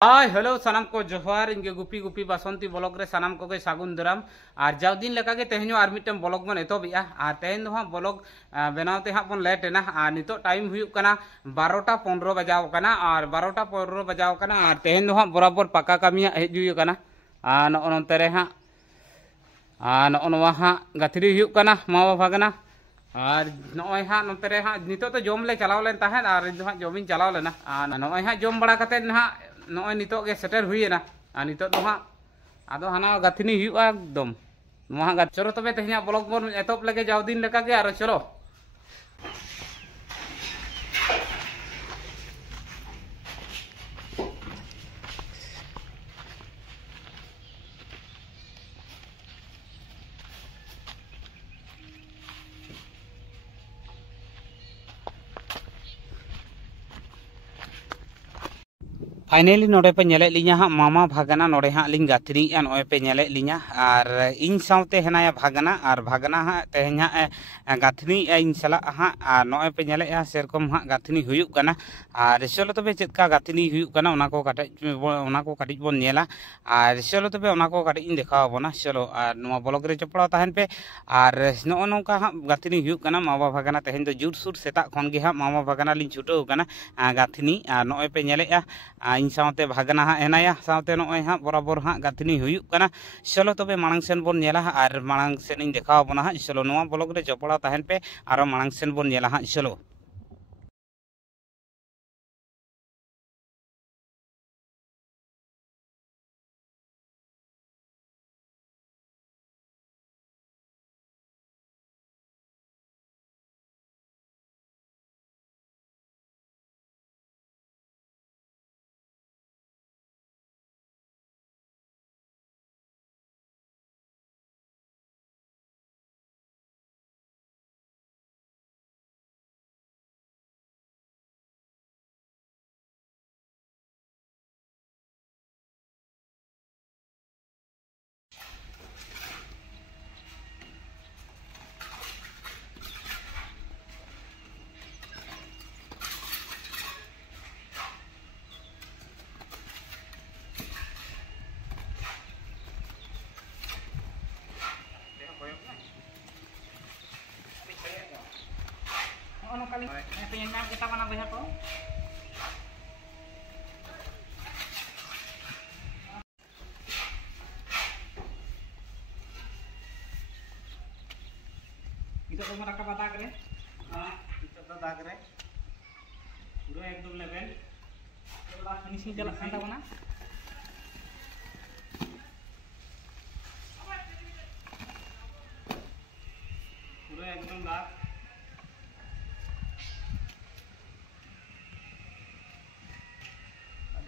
Hi hello सानाम को जोहार इनके गुपी गुपी बासंती ब्लॉग रे सानाम को के सागुन दाराम और जाव दिन लेका के तेहनो आर मिटम ब्लॉग बन एतोबिया और तेहन दो हां ब्लॉग बनावते हां बन लेट एना और नितो टाइम हुयुक कना 12टा 15 बजाव कना और 12टा 15 बजाव कना और तेहन दो हां बराबर पक्का कामिया हेजुय कना और नोनते रे हां और नोनवा हां गथरी हुयुक कना मा बाबा कना और नॉय हां नोते रे हां नितो तो जोम ले चलाव लेन ताहेन और इन दो हां जोमिन चलाव लेना और नॉय हां जोम बड़ा कते हां नॉय नितो के सेटर हुईना और नितो दो हां आदो हाना गथनी हुआ एकदम नोहा गा चलो तबे तेहना ब्लॉग बन एतोप लगे जाव दिन लेका के और चलो फाइनली नोडे पे नेले लिया हाँ मामा भागना नोडे हाँ लिंग गाथरी नोए पे नेले लिया और इन साउते हेनाया भागना और भागना हाँ तेहना गाथनी इन सला हाँ और नोए पे नेले सेरकम हाँ गाथनी हुयुक कना और चलो तबे चेदका गाथनी हुयुक कना ओना को काटिज बोन नेला और चलो तबे ओना को काटिज देखाव बोना चलो और नोआ ब्लॉग रे चपड़ाव ताहेन पे और नो नोका हाँ गाथनी हुयुक कना मामा भागना तेहन दो जुर सुर सेता खन गे हाँ मामा भागना लिंग छुटो कना गाथनी और नोए पे नेले इन साउते भागना हाँ एनाया साउते नोय हाँ बराबर हाँ गाथनी हुयुक कना चलो तबे मांग सेन बोन नेला और मांग सेन इन देखाव बोना हाँ चलो नोआ ब्लॉग रे चपड़ाव ताहेन पे और मांग सेन बोन नेला हाँ चलो penyanyi kita mana banyak kok itu cuma rakap patah kere itu tuh dah kere udah एकदम level coba finishing jalan kanta mana udah एकदम dah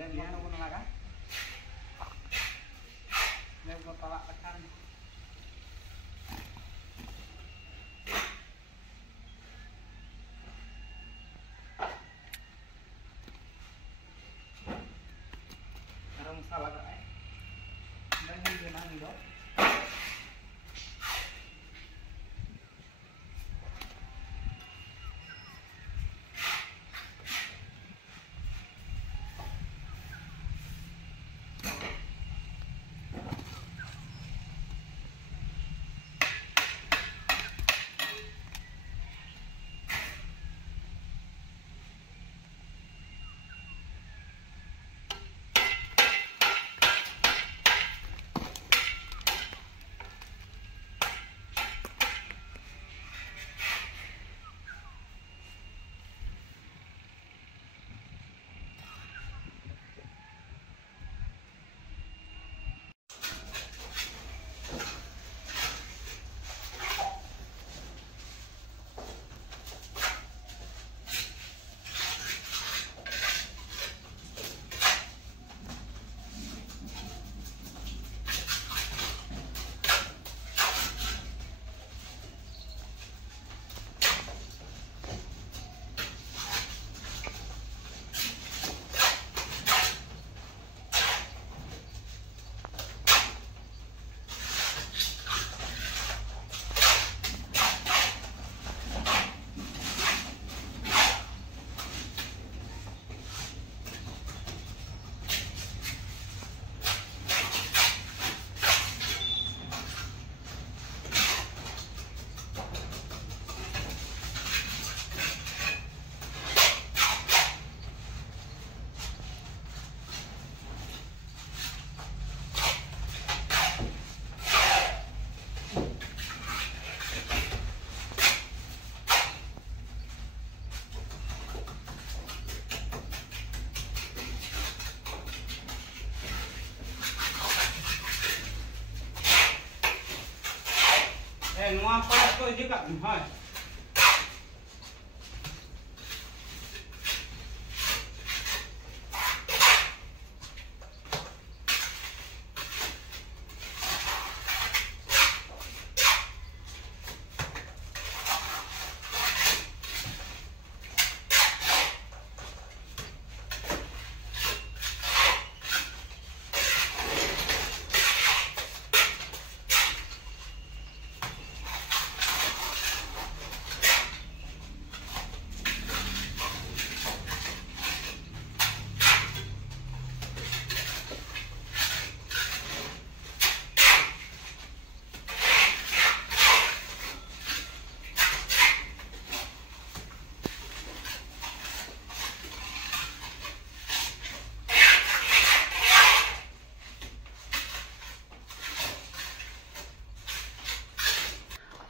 dan lihat aku nolaga मैं वो तवा अच्छा गरम मसाला का है नहीं देना नहीं दो ᱱᱚᱣᱟ ᱯᱟᱥ ᱠᱚ ᱤᱫᱤ ᱠᱟᱜ ᱦᱳᱭ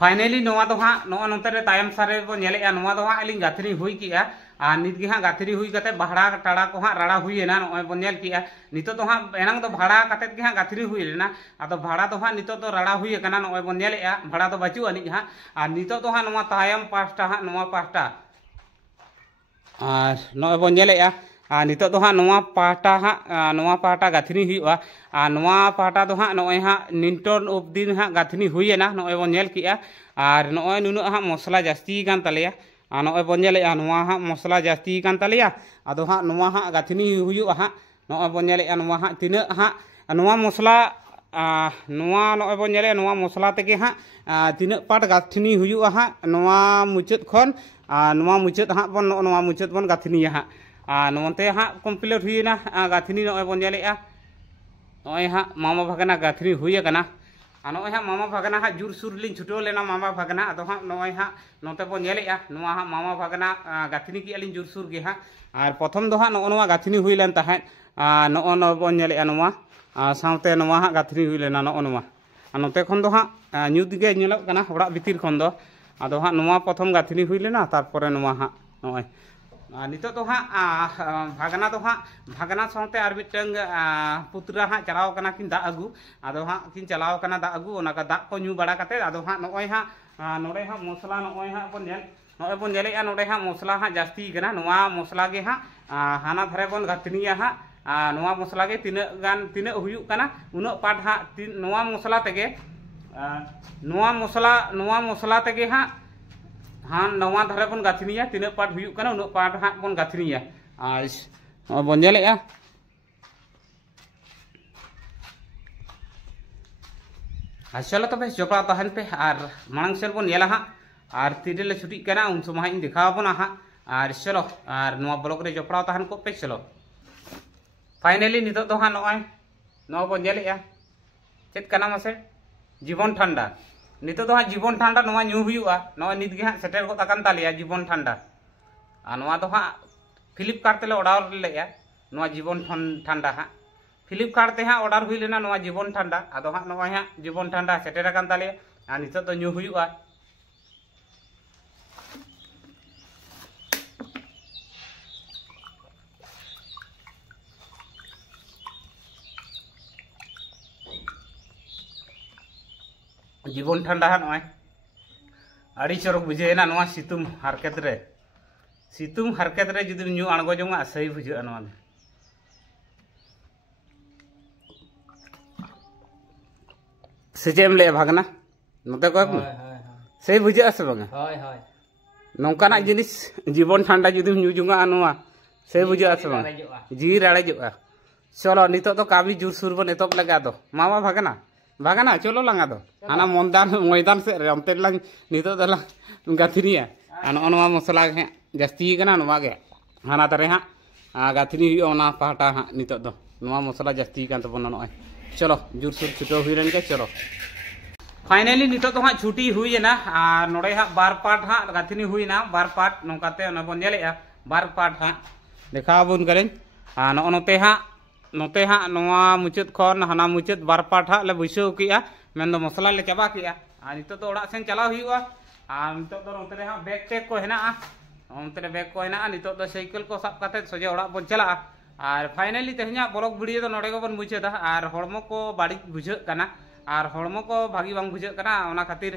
फाइनली नोवा तो हाँ नो नोते तायम सारे को नेलेगा नोवा तो हाँ अली गाथनी हुई किया और नित गे हाँ गाथनी हुई कते भाड़ा टाड़ा को हाँ राड़ा हुई ना नोय बन नेल किया नितो तो हाँ एनांग तो भाड़ा कते गे हाँ गाथनी हुई लेना आदो भाड़ा तो हाँ नितो तो राड़ा हुई कना नोय बन नेलेगा भाड़ा तो बचू अनी हाँ और नितो तो हाँ नोवा तायम पास्टा हाँ नोवा पास्टा और नोय बन नेलेगा नितो तो हाँ नोवा पाटा गाथनी हुआ और नोवा पाटा तो हाँ नोय हाँ निंटन दिन हाँ गाथनी हुई ना नोय बन नेल किया और नोय नुनु हाँ मसला जास्ती कान तलेया नोय बन नेलेगा नोवा हाँ मसला जास्ती कान तलेया आदो हाँ नोवा हाँ गाथनी हुआ हाँ नोय बन नेलेगा नोवा हाँ तिना हाँ नोवा मसला नोय बन नेलेगा नोवा मसला तेगे हाँ तिना पाट गाथनी हुआ हाँ नोवा मुचाद खन नोवा मुचाद हाँ बन नोवा मुचाद बन गाथनी हाँ नोते हाँ कमप्लीट हुईना गाथनी नोय बन नेलेगा नोय हाँ मामा भागना गाथनी हुई कना नोय हाँ मामा भागना हाँ जुर सुर लिंग छुटो लेना मामा भागना अदो हाँ नोय हाँ नोते बन नेलेगा नोवा हाँ मामा भागना गाथनी की अलिंग जुर सुर गे हाँ और प्रथम दो हाँ नोवा गाथनी हुई लेन तहन नोय बन नेलेगा नोवा सावते नोवा हाँ गाथनी हुई लेना नोवा नोते खन दो हाँ ᱧᱩᱛ गे नेलोग कना ओड़ा भितर खन दो आदो हाँ नोवा प्रथम गाथनी हुई लेना तारपरे नोवा हाँ नोय नितो तो हाँ भागना साथे और मिटंग पुतरा हाँ चलाव कना किन दा अगू आदो हाँ किन चलाव कना दा अगू ओना दा को न्यू बड़ा कते आदो हाँ नोय हाँ नोडे हाँ मसला नोय हाँ बन नेलेगा नोडे हाँ मसला हाँ जास्ती कना नोवा मसला गे हाँ हाना धारे बन गाथनिया हाँ नोवा मसला गे तिना हुयुग कना उना पाट हाँ नोवा मसला तेगे नोवा मसला तेगे हाँ हाँ नवा धारे बन गाथनिया तीना पाट हुयुग कना उना पाट हाँ बन गाथनिया बन नेलेगा चलो तब जपड़ा तहन पे और मांग सेल बन नेला हाँ और तीरे छुटी कना उन समय इन देखा बना हाँ और चलो और नवा ब्लॉग रे जपड़ा तहन को पे चलो फाइनली नितो तो हाँ नोय नवा बन नेलेगा चेत कना मासे जीवन ठंडा नितो तो हाँ जीवन ठंडा नवा न्यू हुआ नवा नित गे हाँ सेटर को तकान तालिया जीवन ठंडा नवा तो हाँ फ्लिपकार्ट तेले ऑर्डर लेया नवा जीवन ठंडा हाँ फ्लिपकार्ट ते हाँ ऑर्डर हुई लेना नवा जीवन ठंडा आदो हाँ नवा हाँ जीवन ठंडा सेटर कान तालिया नितो तो न्यू हुआ जीवन ठंडा हाँ नोय अड़ी चरक बुझेना नोवा सितुम हारकेत रे जुदी न्यू आणगो जोंगा सही बुझा नोवा से चेम ले भागना नोते को सही बुझा से बांगा नौकाना जिनिस जीवन ठंडा जुदी न्यू जोंगा नोवा सही बुझा से बांगा जी राड़े जोआ चलो नितो तो काबी जुर सुर बन एतब लगा दो मामा भागना चलो लंगा दो आना मैदान से अंते लंग नितो दला गाथनिया नोवा मसला गे जास्ती कना नोवा गे हाना तारे हाँ गाथनी हुआ पाटा हाँ नितो दो नोवा मसला जास्ती कान तबना नोय चलो जुर सुर छुटो हुई लेन के चलो फाइनली नितो तो हाँ छुट्टी हुई ना नोड़े हाँ बार पार्ट हाँ गाथनी हुई ना बार पार्ट नौकाते बन नेलेगा बार पार्ट हाँ देखा बन करें नोते हाँ नोवा मुचाद खन हाना मुचाद बार पार्ट हाँ ले बैसव किया मेन मसला ले चाबा किया नितो तो ओड़ा सेन चलाव हुआ नितो तो नोते हाँ बैग टैग को हेना ओनते बैग को हेना नितो तो साइकिल को साब काते सोजे ओड़ा बन चला और फाइनली तेहना ब्लॉग वीडियो तो नोडे को बन मुचादा और हड़मो को बाड़ी बुझाग कना और हड़मो को भागी बांग बुझे कना खातिर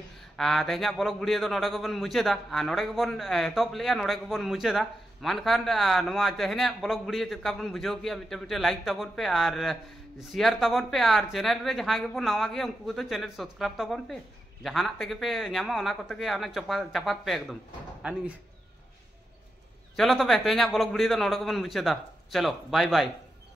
तेहना ब्लॉग वीडियो तो नोडे गबन मुचादा और नोडे गबन एतोप लेया नोडे गबन मुचादा मानखान नोआ तेहना ब्लॉग वीडियो चेका बन बुझाव किया मिटे मिटे लाइक तबन पे और शेयर तबन पे और चैनल रे जहां के बन नवा गया उनको तो चैनल सब्सक्राइब तबन पे जहाना तेगे पे नामा ओना को तेगे ओना चपात पे एकदम चलो तबे तेहना ब्लॉग वीडियो तो नोडे गबन मुचादा चलो बाय बाय।